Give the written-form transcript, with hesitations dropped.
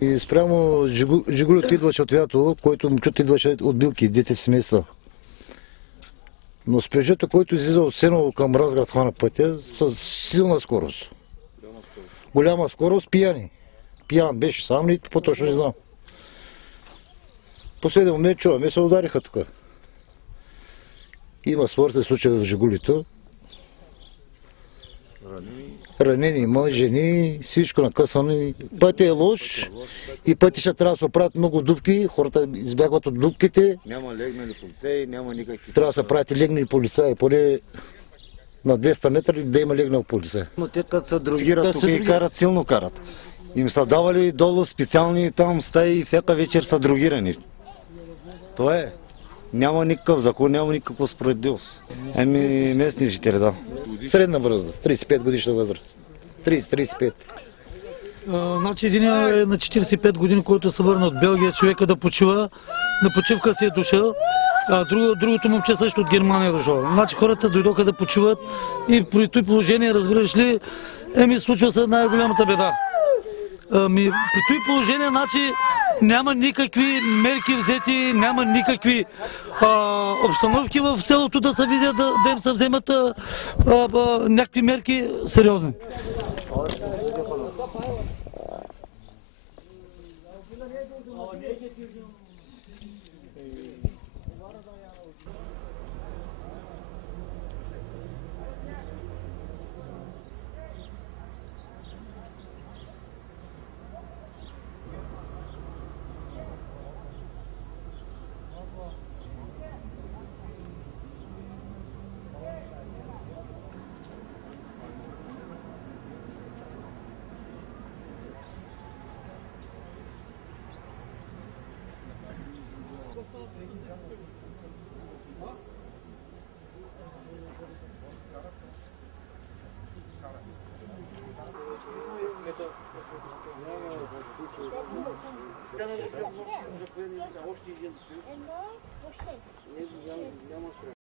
И спрямо Жигулето идваше от Вятово, който момчето идваше от Билки, дете семейства. Но с Пежето, който излиза от Сеново към Разград хвана пътя, с силна скорост. Голяма скорост, пияни. Пиян беше сам, нито по-точно не знам. Последен момент чуваме, се удариха тук. Има смъртен случай в Жигулето. Ранени мъж, жени, всичко накъсано. Пътят е лош и пътища трябва да се оправят много дупки. Хората избягват от дупките. Няма легнали полицаи, няма никакви... Трябва да се правят легнали полицаи, поне на 200 метра да има легнал полицай. Но те като се другират тук и карат, силно карат. Им са давали долу специални там стаи и всяка вечер са другирани. Това е. Няма никакъв закон, няма никаква справедливост. Ами местни жители, да. Средна възраст, 35 годишна възраст. 30-35. Значи един е на 45 години, който се върна от Белгия, човека да почива. На почивка си е дошъл, а другото момче също от Германия е дошъл. Значи хората дойдоха да почиват и при това положение, разбираш ли, случва се най-голямата беда. При това положение, значи, няма никакви мерки взети, няма никакви обстановки в селото да се видят, да им се вземат някакви мерки сериозни. Още един.